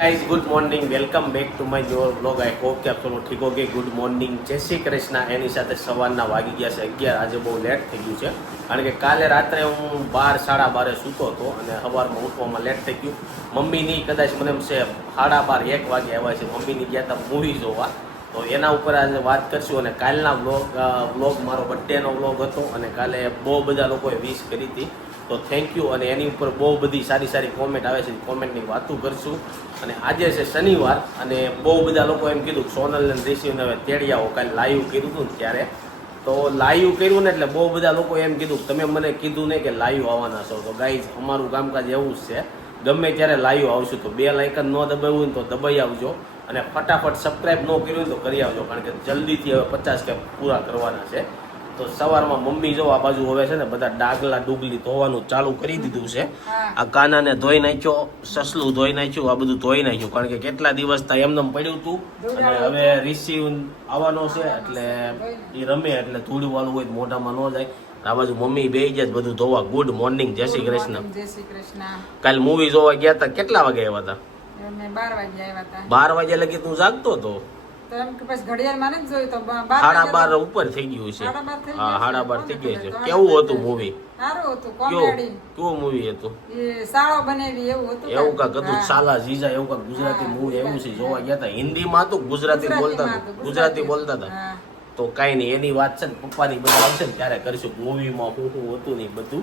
Guys good morning welcome back to my your blog I hope કે આપ સૌ ઠીક હોગે. ગુડ મોર્નિંગ જય શ્રી કૃષ્ણ. એની સાથે સવારના વાગી ગયા છે અગિયાર. આજે બહુ લેટ થઈ ગયું છે. કારણ કે કાલે રાત્રે હું બાર, સાડા બારે સૂતો હતો અને સવારમાં ઉઠવામાં લેટ થઈ ગયું. મમ્મીની કદાચ મને એમ છે સાડા બાર, એક વાગે આવ્યા છે. મમ્મીની ગયા હતા મૂવી જોવા. તો એના ઉપર આજે વાત કરશું અને કાલના બ્લોગ બ્લોગ મારો બર્થડેનો બ્લોગ હતો અને કાલે બહુ બધા લોકોએ વિશ કરી હતી. તો થેન્ક યુ અને એની ઉપર બહુ બધી સારી સારી કોમેન્ટ આવે છે. કોમેન્ટની વાતો કરશું. અને આજે છે શનિવાર અને બહુ બધા લોકો એમ કીધું સોનલ અને રિષિને હવે તેડી આવો કાલે લાઈવ કીધું હતું ત્યારે. તો લાઈવ કર્યું ને એટલે બહુ બધા લોકો એમ કીધું તમે મને કીધું ને કે લાઈવ આવવાના છો. તો ગાઈઝ અમારું કામકાજ એવું જ છે. ગમે ત્યારે લાઈવ આવશું તો બે લાઇકન ન દબાવ્યું હોય તો દબાઈ આવજો. અને ફટાફટ સબસ્ક્રાઈબ ન કર્યું હોય તો કરી આવજો. કારણ કે જલ્દીથી હવે પચાસ સ્ટેપ પૂરા કરવાના છે. તો સવારમાં મમ્મી જો આ બાજુ હવે છે ને બધા ડાગલા ડુગલી ધોવાનું ચાલુ કરી દીધું છે. આ કાનાને ધોઈ નાખ્યો સસલું ધોઈ નાખ્યું આ બધું ધોઈ નાખ્યું. કારણ કે કેટલા દિવસ થાય એમને પડ્યું હતું અને હવે રિસીવ આવવાનો છે એટલે એ રમે એટલે થોડું વાળું હોય મોઢામાં ન જાય. આ બાજુ મમ્મી બે જ બધું ધોવા. ગુડ મોર્નિંગ જય શ્રી કૃષ્ણ. જય શ્રી કૃષ્ણ. કાલ મૂવી જોવા ગયા હતા કેટલા વાગે આવ્યા હતા બાર વાગે આવ્યા હતા બાર વાગ્યા લગી તું જાગતો હતો સાડા બાર ઉપર થઈ ગયું છે. હા સાડા બાર થઈ ગયા છે. કેવું હતું મૂવી કેવું મૂવી હતું એવું. કાંક હતું સાલા જીજા એવું કાંક ગુજરાતી મૂવી એવું છે જોવા ગયા હતા હિન્દીમાં તો ગુજરાતી બોલતા ગુજરાતી. બોલતા હતા તો કાંઈ નહીં એની વાત છે ને પપ્પાની બધા આવશે ને ત્યારે કરીશું? મૂવીમાં શું શું હતું નહીં બધું.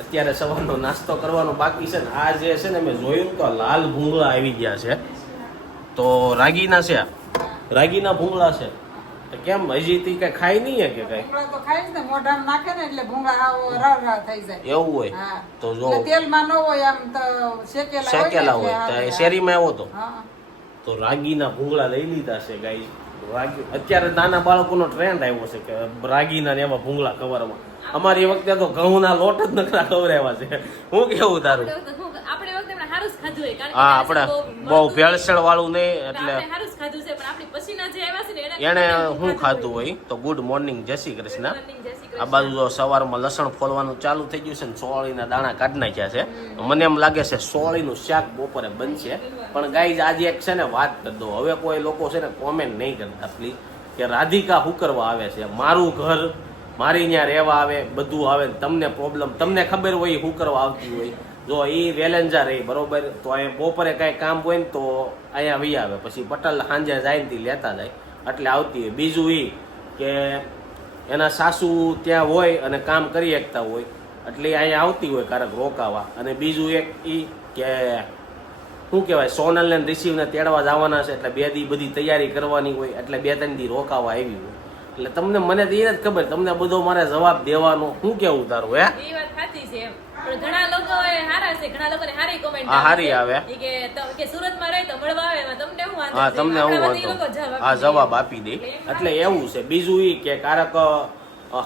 અત્યારે સવારનો નાસ્તો કરવાનો બાકી છે ને આ જે છે ને મેં જોયું તો લાલ ભૂંગળા આવી ગયા છે. તો રાગીના છે રાગીના ભૂંગળા છે. તો કેમ હજી તી કઈ ખાઈ નહીં કે કઈ? તો ખાય ને મોઢામાં નાખે ને એટલે ભૂંગળા આવો રાવ રાવ થઈ જાય. એવું હોય? તો જો તેલમાં ન હોય આમ તો શેકેલા હોય શેકેલા હોય તો શેરીમાં આવો તો. તો રાગીના ભૂંગળા લઈ લીધા છે ગાઈ રાગી અત્યારે નાના બાળકોનો ટ્રેન્ડ આવ્યો છે કે રાગીના ને એવા ભૂંગળા કવરમાં અમારી વખતે તો ઘઉંના લોટ જ નકરા કવરાવ્યા છે. હું કેવું તારું? જ ખાધું હોય કારણ કે હા આપણે બહુ ભેળસેળ વાળું નહીં એટલે આપણે જ ખાધું છે પણ આપણી પછીના જે આવ્યા છે ને એને હું ખાધું હોય. તો ગુડ મોર્નિંગ જય શ્રી કૃષ્ણ. આ બાજુ જો સવારમાં લસણ ફોલવાનું ચાલુ થઈ ગયું છે ને સોળીના દાણા કાઢી નાખ્યા છે. મને એમ લાગે છે સોળીનું શાક બપોરે બનશે. પણ ગાઈઝ આજે એક છે ને વાત કરી દો હવે કોઈ લોકો છે ને કોમેન્ટ નહીં કરતા પ્લીઝ કે રાધિકા હું કરવા આવે છે? મારું ઘર મારી ત્યાં રહેવા આવે બધું આવે ને તમને પ્રોબ્લેમ તમને ખબર હોય હું કરવા આવતી હોય? જો એ વેલેન્જા રહી, બરોબર? તો અહીંયા બપોરે કાંઈ કામ હોય ને તો અહીંયા વી આવે. પછી પટલ સાંજે જાય ને લેતા જાય. એટલે આવતી હોય. બીજું એ કે એના સાસુ ત્યાં હોય અને કામ કરી શકતા હોય. એટલે અહીંયા આવતી હોય કારક રોકાવા. અને બીજું એક એ કે શું કહેવાય, સોનલને રિસીવને તેડવા જવાના છે. એટલે બે દી બધી તૈયારી કરવાની હોય. એટલે બે ત્રણ દી રોકાવા આવી હોય. એટલે તમને મને તો એ જ ખબર તમને બધો મારે જવાબ દેવાનો. શું કેવું તારું હે? એ વાત સાચી છે પણ ઘણા લોકો હારા છે ઘણા લોકોને હારી કોમેન્ટ હા, હારી આવે. કે કે સુરતમાં રહે તો મળવા આવે તમને શું વાંધો હા તમને હું વાંધો? જવાબ હા આપી. દે. જવાબ આપી દે. એટલે એવું છે. બીજું એ કે કારક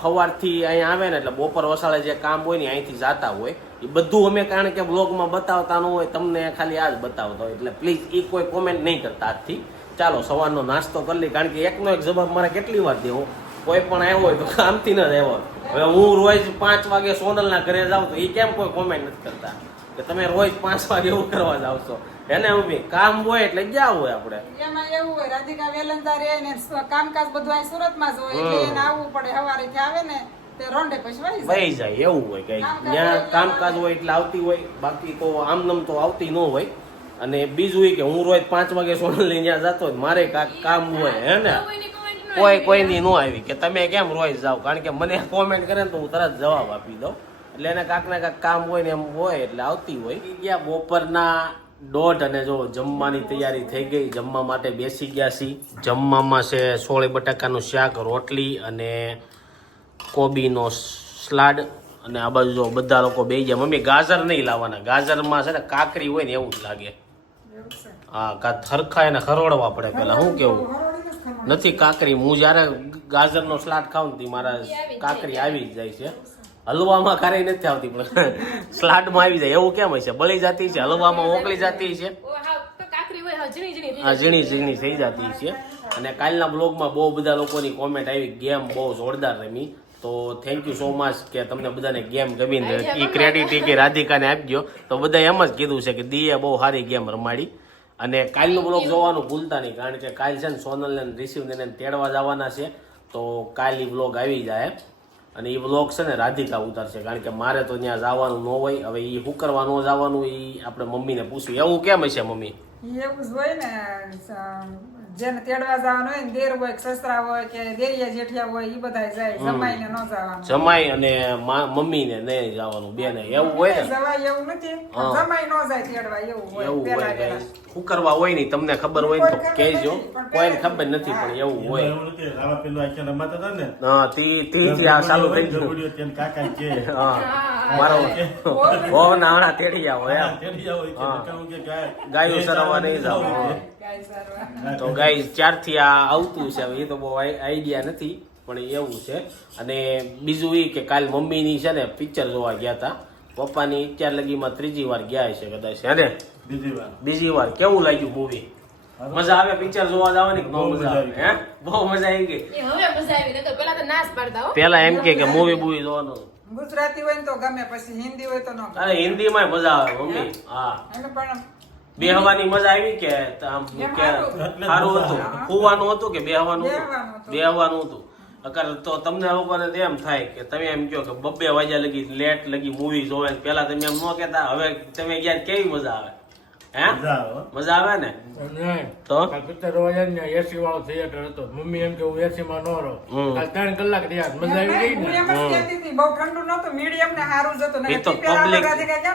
સવારથી અહીંયા આવે ને એટલે બપોર વસાળે જે કામ હોય ને અહીંથી જાતા હોય. એ બધું અમે કારણ કે બ્લોગમાં બતાવતા ન હોય તમને ખાલી આ જ બતાવતા હોય. એટલે પ્લીઝ એ કોઈ કોમેન્ટ નહીં કરતા આજથી. ચાલો સવારનો નાસ્તો કરી લઈ કારણ કે એકનો એક જવાબ મારે કેટલી વાર દેવો? કોઈ પણ આવ્યો હોય તો કામથી ન રહેવો. હવે હું રોજ પાંચ વાગે સોનલના ઘરે જાઉં તો એ કેમ કોઈ કોમેન્ટ નથી કરતા? કે તમે રોજ પાંચ વાગે એવું કરવા જાવ છો? એને મમ્મી કામ હોય એટલે ગયા હોય આપણે. એમાં એવું હોય રાધિકા વેલંદા રે ને કામકાજ બધું અહીં સુરતમાં જ હોય એટલે એને આવવું પડે. સવારેથી આવે ને તે રોંડે પછી વહી જાય. એવું હોય કઈ ત્યાં કામકાજ હોય એટલે આવતી હોય બાકી તો આમનમ તો આવતી ન હોય. અને બીજું એ કે હું રોજ પાંચ વાગે સોનલ લઈને ત્યાં જતો હોય મારે કામ હોય હે ને? કોઈ. કોઈની ન આવી કે તમે કેમ રોજ જાઓ? કારણ કે મને કોમેન્ટ કરે ને તો હું તરત જવાબ આપી દઉં. એટલે એને કાંક ને કાંક કામ હોય ને એમ હોય એટલે આવતી હોય. ગયા બપોરના દોઢ અને જો જમવાની તૈયારી થઈ ગઈ જમવા માટે બેસી ગયા છીએ. જમવામાં છે સોળે બટાકાનું શાક રોટલી અને કોબીનો સલાડ. અને આ બાજુ જો બધા લોકો બે ગયા. મમ્મી ગાજર નહીં લાવવાના. ગાજરમાં છે ને કાકરી હોય ને એવું જ લાગે. હા કા થરખા એને ખરોડવા પડે પેલા શું કેવું. નથી કાકરી હું જ્યારે ગાજરનો સ્લાટ ખાઉં ને મારા કાકરી આવી જ જાય છે. હલવામાં કારી નથી આવતી પણ સલાડમાં આવી જાય. એવું કેમ હશે બળી જતી છે હલવામાં ઓકળી જતી છે. આ ઝીણી ઝીણી થઈ જતી છે. અને કાલના બ્લોગમાં બહુ બધા લોકોની કોમેન્ટ આવી. ગેમ બહુ જોરદાર રમી. તો થેન્ક યુ સો મચ કે તમને બધાને ગેમ ગમીને એ ક્રેડિટ કે રાધિકાને આપજો. તો બધા એમ જ કીધું છે કે દીએ બહુ સારી ગેમ રમાડી. અને કાલનો બ્લોગ જોવાનું ભૂલતા નહીં કારણ કે કાલ છે ને સોનલને રિસીવને એને તેડવા જવાના છે તો કાલ એ બ્લોગ આવી જાય અને એ બ્લોગ છે ને રાધિકા ઉતારશે કારણ કે મારે તો ત્યાં જવાનું ન હોય. હવે એ શું કરવા ન જવાનું એ આપણે મમ્મીને પૂછ્યું. એવું કેમ હશે મમ્મી? એવું જ હોય ને સ- જેને તેડવા જવાનું હોય ને દેર હોય સસરા હોય કે દેરિયા જેઠિયા હોય એ બધા જાય. જમાઈને ન જવાનું. જમાઈ અને મમ્મી ને નહીં જવાનું બેને. એવું હોય ને? જવાય એવું નથી. જમાઈ ન જાય તેડવા એવું હોય એવું હોય પેલા પેલા શું કરવા હોય નહીં? તમને ખબર હોય ને તો કહેજો. કોઈને ખબર નથી પણ એવું હોય. એવું નથી રાવા પેલું આખે રમાતા હતા ને. હા તી તીથી આ ચાલુ થઈ ગયું કાકા કે. હા. મારો ઓ નાણા તેડિયા હોય હા, એમ. તેડી આવો કે ગાય- ગાયું સરવા નહીં જાવ. ગાય. તો ગાઈ ચારથી આ આવતું છે હવે એ તો બહુ આઈડિયા નથી પણ એવું છે. અને બીજું એ કે કાલ મમ્મીની છે ને પિક્ચર જોવા ગયા હતા પપ્પાની અત્યાર લગીમાં ત્રીજી વાર ગયા છે કદાચ હે ને? બીજી વાર. બીજી વાર. કેવું લાગ્યું મૂવી મજા આવે પિક્ચર જોવા જવાની બહુ મજા આવે? હે? બહુ મજા આવી ગઈ. એ હવે મજા આવી. પેલા તો નાશ પાડતા હો. પેલા એમ કે મૂવી બુવી જોવાનું. ગુજરાતી હોય ને તો ગમે પછી હિન્દી હોય તો ન ગમે. હિન્દી માં મજા આવે મમ્મી. હા. એને પણ બેહવાની મજા આવી કે આમ કે સારું. હતું ખુવાનું હતું કે બેહવાનું બેહવાનું હતું. બેહવાનું હતું. અગર તો તમને લોકોને એમ થાય કે તમે એમ કહો કે બબ્બે વાગ્યા લગી લેટ લગી મૂવી જોવે ને પેલા તમે એમ ન કહેતા હવે તમે ગયા કેવી મજા આવે? મજા આવે મજા આવે ને? તો? પિક્ચર જોવા ને એસી વાળો થિયેટર હતો. મમ્મી એમ કે હું એસી માં નો રહો. કાલ ત્રણ કલાક રહ્યા. મજા આવી ગઈ ને? એમ જ કહેતી હતી, બહુ ઠંડુ નતું મીડિયમ ને સારું જ હતું. ને તો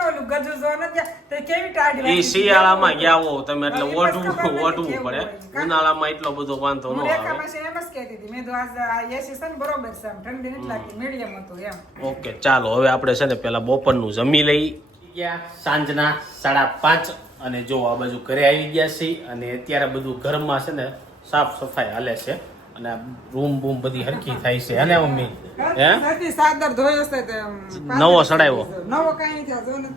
ઓલું ગજુ જો નથી તો કેવી ટાઢી એ લાગી. શિયાળામાં ગયા હો તમે એટલે ઓઢવું ઓઢવું પડે. હોય. ઉનાળામાં એટલો બધો વાંધો ન આવે. એમ જ કહેતી હતી. મેં તો આ એસી છે ને બરોબર છે ઠંડી નથી લાગતી, મીડિયમ હતું એમ. ઓકે ચાલો હવે આપણે છે ને પેલા બપોરનું જમી લઈ. ગયા સાંજના સાડા પાંચ. અને જો આ બાજુ ઘરે આવી ગયા છીએ અને અત્યારે બધું ઘરમાં છે ને સાફ સફાઈ હાલે છે અને રૂમ બૂમ બધી હરખી થાય છે. અને મમ્મી? હે? સાદર ધોયો છે નવો સડાયો. નવો કાંઈ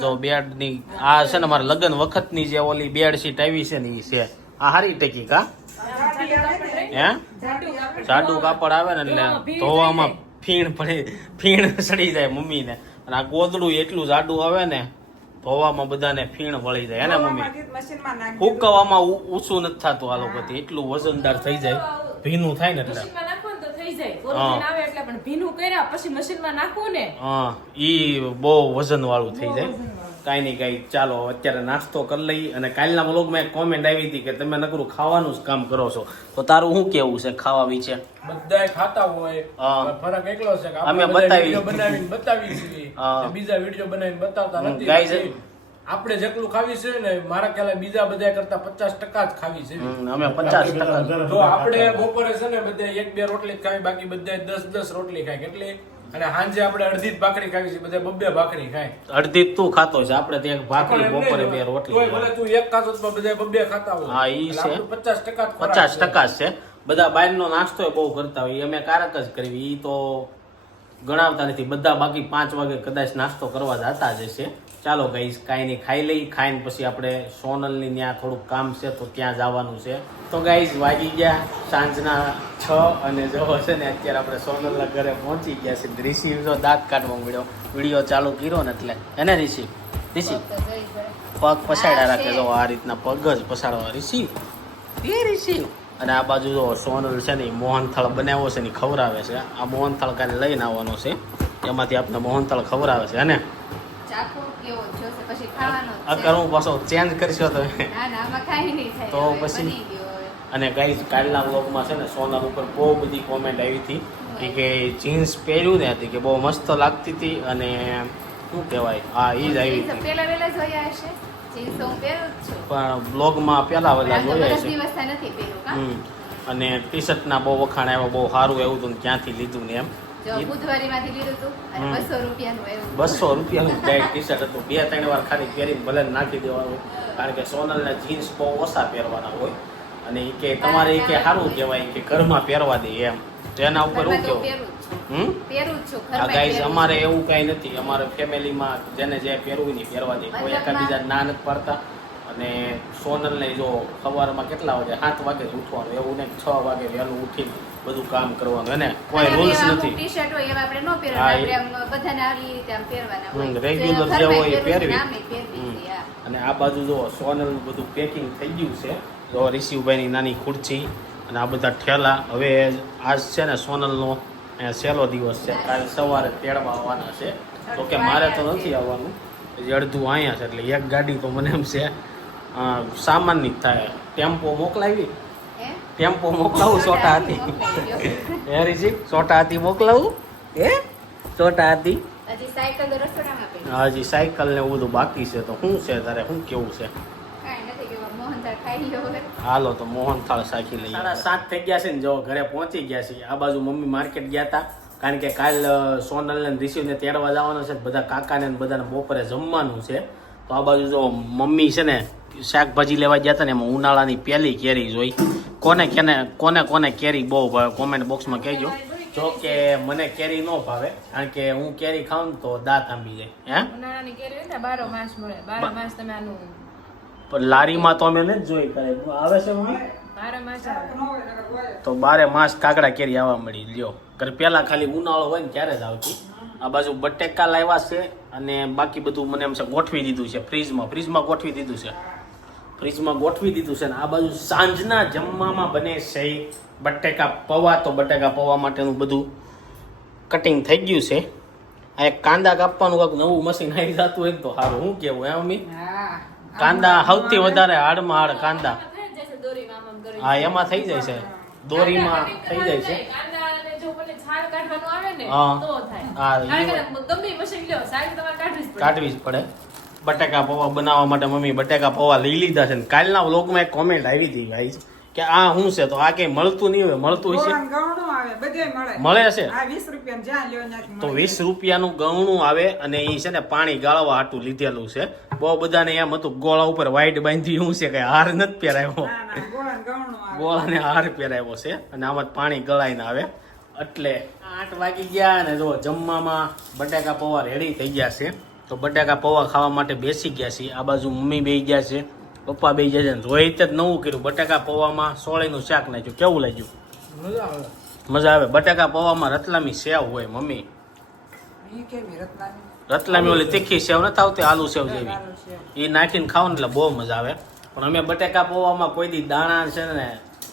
જો ને બેડની આ છે ને મારા લગ્ન વખતની જે ઓલી બેડ શીટ આવી છે ને એ છે. આ હારી ટેકી કા? ને, હે? જાડુ કાપડ આવે ને એટલે ધોવામાં ફીણ પડે ફીણ સડી જાય મમ્મીને. અને આ ગોદડું એટલું જાડું આવે ને ધોવામાં બધાને ફીણ વળી જાય. એના મમ્મી. હુકવામાં ઊંચું નથી થતું આ લોકો એટલું વજનદાર થઈ જાય. ભીનું થાય ને એટલે. મશીનમાં નાખો ને તો થઈ જાય. હા. ઓરિજિન આવે એટલે પણ ભીનું કર્યા પછી મશીનમાં નાખવું ને? હા ઈ બહુ વજન વાળું થઈ જાય. કાંઈ નહીં કાંઈ. ચાલો અત્યારે નાસ્તો કરી લઈ અને કાલના બ્લોગમાં એક કોમેન્ટ આવી હતી કે તમે નકરું ખાવાનું જ કામ કરો છો. તો તારું શું કેવું છે ખાવા વિશે? બધા ખાતા હોય ફરક એકલો છે કે અમે બતાવી. બનાવીને બતાવી છીએ. બીજા વીડિયો બનાવીને બતાવતા નથી. આપણે જેટલું ખાવી છે ને મારા ખ્યાલે બીજા બધા કરતા પચાસ ટકા જ ખાવી છે. અમે પચાસ ટકા. તો આપણે બપોરે છે ને બધા એક બે રોટલી જ ખાવી બાકી બધા દસ દસ રોટલી ખાય. કેટલી અને સાંજે આપણે અડધી જ ભાખરી ખાવી છે બધા બબ્બે ભાખરી ખાય. અડધી તું ખાતો છે આપણે ત્યાં એક ભાખરી બપોરે બે રોટલી ભલે તું એક ખાતો તો બધા બબ્બે ખાતા હોય. હા, ઈ છે. પચાસ ટકા પચાસ ટકા છે. બધા બહારનો નાસ્તો બહુ કરતા હોય અમે કારક જ કરવી. ઈ તો ગણાવતા નથી. બધા બાકી પાંચ વાગે કદાચ નાસ્તો કરવા જતા જ હશે. ચાલો ગઈશ કાંઈ નહીં ખાઈ લઈ ખાઈને પછી આપણે સોનલની ત્યાં થોડુંક કામ છે તો ત્યાં જવાનું છે. તો ગાઈઝ વાગી ગયા સાંજના છ અને જો છે ને અત્યારે આપણે સોનલના ઘરે પહોંચી ગયા છે રિષિ જો દાંત કાઢવા મળ્યો વીડિયો ચાલુ કર્યો ને એટલે. એને રિષિ રિષિ પગ પસાડ્યા રાખે. જો આ રીતના પગ જ પસાડવા રિષિ એ રિષિ અને આ બાજુ જો સોનલ છે ને મોહનથળ બનાવ્યો છે ને ખવરાવે ખવડાવે છે. આ મોહનથાળ કાલે લઈને આવવાનો છે. એમાંથી આપણે મોહનથાળ ખવડાવે છે. અને ચાખો. કેવો જોશે પછી ખાવાનો હું પાછો ચેન્જ કરશો તો. ના ના આમાં કાંઈ નહીં થાય. તો પછી-. અને ગાઈઝ કાલના બ્લોગમાં છે ને સોનલ ઉપર બહુ બધી કોમેન્ટ આવી હતી. કે કે જીન્સ પહેર્યું ને હતી કે બહુ મસ્ત લાગતી હતી અને શું કહેવાય હા એ જ આવી હતી. પહેલા જોયા હશે. પણ બ્લોગમાં પહેલા બધા જોયા છે. અને ટી શર્ટના બહુ વખાણ આવ્યા બહુ સારું એવું હતું ક્યાંથી લીધું ને એમ. બસો રૂપિયાનું બસો ટી શર્ટ હતું. બે ત્રણ વાર ખાલી પહેરીને ભલે નાખી દેવાનું કારણ કે સોનલના જીન્સ બહુ ઓછા પહેરવાના હોય. અને એ કે તમારે એ કે સારું કહેવાય કે ઘરમાં પહેરવા દે એમ. તો એના ઉપર હું કેવું હમ? ગાઈઝ અમારે એવું કઈ નથી. અમારે ફેમિલીમાં જેને જે પહેરવું નહીં પહેરવા દે. કોઈ એકાબીજા ના નથી પાડતા. અને સોનલને જો સવારમાં કેટલા વાગે? સાત વાગે જ ઉઠવાનું. એવું નહીં છ વાગે વહેલું ઉઠીને બધું કામ કરવાનું. એને કોઈ રૂલ્સ નથી. ટી-શર્ટ હોય એવા આપણે નો પહેરવાના આપણે બધાને આવી રીતે આમ પહેરવાના હોય. regular જે હોય એ પહેરવી. અને આ બાજુ જો સોનલ બધું પેકિંગ થઈ ગયું છે જો રિશિવભાઈની નાની ખુરચી અને આ બધા ઠેલા. હવે આજ છે ને સોનલનો અહીંયા સહેલો દિવસ છે. કાલે સવારે તેડવા આવવાના છે. તો કે મારે તો નથી આવવાનું. અડધું અહીંયા છે એટલે એક ગાડી તો મને એમ છે સામાનની જ થાય. ટેમ્પો મોકલાવી? ટેમ્પો મોકલાવું સોટા હતી મોકલાઈ દ્યો. હે રિશિવ સોટા હતી મોકલાવું? હે? સોટા હતી હજી સાયકલ તો રસોડામાં પડી હજી સાયકલ ને એવું બધું બાકી છે તો શું છે તારે શું કેવું છે? કાંઈ નથી કેવું મોહનથાળ ખાઈ લો હવે. હાલો તો મોહનથાળ સાખી લઈએ. સાડા સાત થઈ ગયા છે ને જો ઘરે પહોંચી ગયા છે. આ બાજુ મમ્મી માર્કેટ ગયા હતા કારણ કે કાલ સોનલને સોનલ ને રિસીવને તેડવા જવાનો છે બધા કાકાને ને બધાને બપોરે જમવાનું છે. તો આ બાજુ જો મમ્મી છે ને શાકભાજી લેવા ગયા હતા ને એમાં ઉનાળાની પહેલી કેરી જોઈ. કોને કેને કોને કોને કેરી બહુ ભાવે કોમેન્ટ બોક્સમાં કહેજો. જો કે મને કેરી ન ભાવે કારણ કે હું કેરી ખાઉં તો દાંત આંબી જાય. હે? ઉનાળાની કેરી હોય ને બારો માસ મળે. બારો માસ તમે આનું પણ લારીમાં તો અમે નથી જોઈ કરે આવે છે મમ્મી. તો બારે માસ કાકડા કેરી આવવા મળી. લ્યો. ઘર પેલા ખાલી ઉનાળો હોય ને ત્યારે જ આવતી. આ બાજુ બટેકા લાવ્યા છે અને બાકી બધું મને એમ છે ગોઠવી દીધું છે ફ્રીજમાં. ફ્રીજમાં ગોઠવી દીધું છે. ફ્રીજમાં ગોઠવી દીધું છે ને આ બાજુ સાંજના જમવામાં બને છે બટેકા પૌવા. તો બટેકા પૌવા માટેનું બધું કટિંગ થઈ ગયું છે. આ એક કાંદા કાપવાનું કાંક નવું મશીન આવી જતું હોય તો સારું. શું કેવું એમ મમ્મી? કાંદા સૌથી વધારે હાડમાં હાડ કાંદા. થઈ જશે દોરીમાં આમ આમ કરી. હા એમાં થઈ જાય છે. દોરીમાં થઈ જાય છે. કાંદાને જો મને છાલ કાઢવાનું આવે ને હા. હા, કાઢવી જ પડે. બટાકા પૌવા બનાવવા માટે મમ્મી બટાકા પૌવા લઈ લીધા છે ને કાલના વ્લોગમાં એક કોમેન્ટ આવી હતી ભાઈ કે આ શું છે? તો આ કઈ મળતું નહીં હોય મળતું બધે મળે. છે? તો વીસ રૂપિયાનું ગૌણું આવે અને એ છે ને પાણી ગાળવા હાટું લીધેલું છે. બહુ બધાને એમ હતું ગોળા ઉપર વાઈટ બાંધી શું છે કે હાર નથી આવે. ગોળાને હાર પહેરાવ્યો છે અને આમાં પાણી ગળાઈને આવે. એટલે આઠ વાગી ગયા અને જો જમવામાં બટાકા પૌવા રેડી થઈ ગયા છે. તો બટાકા પૌવા ખાવા માટે બેસી ગયા છે આ બાજુ મમ્મી બે ગયા છે પપ્પા બે ગયા છે રોહિતે જ નવું કર્યું. બટાકા પૌવામાં સોળીનું શાક નાખ્યું. કેવું લાગ્યું? મજા આવે. બટાકા પૌવામાં રતલામી સેવ હોય મમ્મી. રતલામી? ઓલી તીખી સેવ નથી આવતી આલુ સેવ જેવી. એ નાખીને ખાવ ને એટલે બહુ મજા આવે. પણ અમે બટાકા પૌવામાં કોઈ દી દાણા છે ને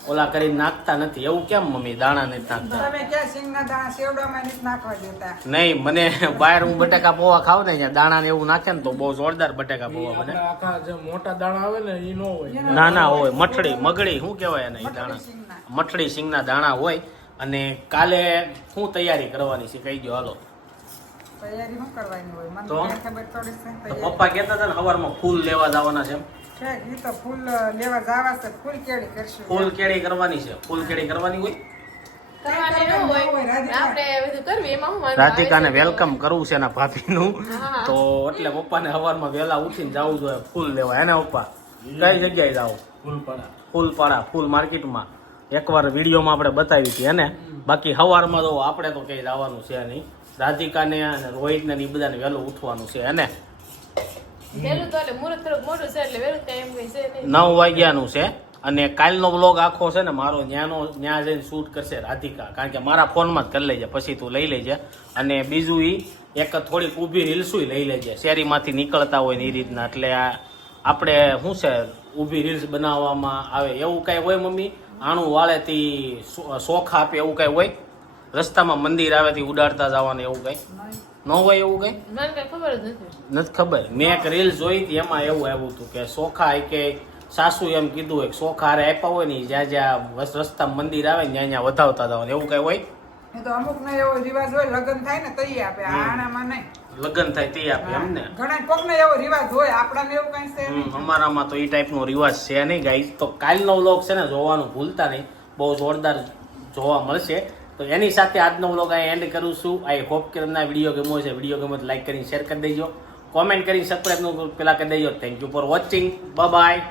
ઓલા કરીને નાખતા નથી. એવું કેમ મમ્મી દાણા નથી નાખતા? તમે ક્યાં સિંગના દાણા સેવડામાં નથી નાખવા દેતા? નહીં મને બહાર હું બટાકા પૌવા ખાવ ને અહીંયા. દાણા ને એવું નાખે ને તો બહુ જોરદાર બટાકા પૌવા બને. આખા જે મોટા દાણા આવે ને એ નો હોય. ના ના હોય. મઠડી મગડી શું કહેવાય એને મઠડી દાણા. મઠડી સિંગના દાણા હોય. અને કાલે શું તૈયારી કરવાની છે? કહી દો હાલો. તૈયારી શું કરવાની હોય? મને? ખબર છે? પપ્પા કહેતા હતા ને સવારમાં ફૂલ લેવા જવાના છે તો ફૂલ લેવા જાવા છે ફૂલ કેળી કરશું. ફૂલ કેળી કરવાની છે ફૂલ કેળી કરવાની હોય? કરવાની ન હોય. આપણે બધું કરવી એમાં હું વાંધો આવે રાધિકાને વેલકમ કરવું છે એના ભાભીનું. તો એટલે પપ્પાને સવારમાં વહેલા ઉઠીને જવું જોઈએ ફૂલ લેવા. એને પપ્પા? કઈ જગ્યાએ જાઓ? ફૂલપડા ફૂલપાડા ફૂલ માર્કેટમાં. એકવાર વિડીયોમાં આપણે બતાવી હતી એને બાકી સવારમાં તો આપણે તો કંઈ જવાનું છે નહીં. રાધિકાને અને રોહિતને ને એ બધાને વહેલું ઉઠવાનું છે એને નવ વાગ્યાનું છે અને કાલનો વ્લોગ આખો છે ને મારો ન્યાનો ન્યા જઈને શૂટ કરશે રાધિકા. કારણ કે મારા ફોનમાં જ કરી લેજે, પછી તું લઈ લેજે. અને બીજું ઈ એક થોડીક ઊભી રીલ્સુય લઈ લેજે. શેરીમાંથી નીકળતા હોય ને એ રીતના. એટલે આપણે શું છે, ઊભી રીલ્સ બનાવવામાં આવે. એવું કાંઈ હોય મમ્મી? આણું વાળેથી શોખ આપે એવું કાંઈ હોય? રસ્તામાં મંદિર આવેથી ઉડાડતા જવાનું એવું કાંઈ? ન હોય એવું કાંઈ? ખબર જ નથી. નથી ખબર. મેં એક રીલ જોઈ હતી એમાં એવું આવ્યું હતું કે સોખા એ કે સાસુ એમ કીધું હોય કે સોખા હારે આપ્યા હોય ને જ્યાં જ્યાં રસ્તા રસ્તામાં મંદિર આવે ને ત્યાં ત્યાં વધાવતા હતા. એવું કઈ હોય? તો અમુક ને એવો રિવાજ હોય લગ્ન થાય ને તઈ આપે આણામાં નહીં. લગ્ન થાય તે આપે એમ ઘણા કોક એવો રિવાજ હોય આપડાને એવું કઈ છે અમારામાં તો એ ટાઈપનો રિવાજ છે નહીં ગાઈસ તો કાલનો વ્લોગ છે ને જોવાનું ભૂલતા નહીં. બહુ જોરદાર જોવા મળશે. તો એની સાથે આજનો વ્લોગ અહીં એન્ડ કરું છું. આઈ હોપ કે તમને આ વીડિયો ગમ્યો છે વીડિયો ગમ્યો તો લાઈક કરીને શેર કરી દેજો. કોમેન્ટ કરીને સબસ્ક્રાઈબનું પેલા કરી દેજો. Thank you for watching bye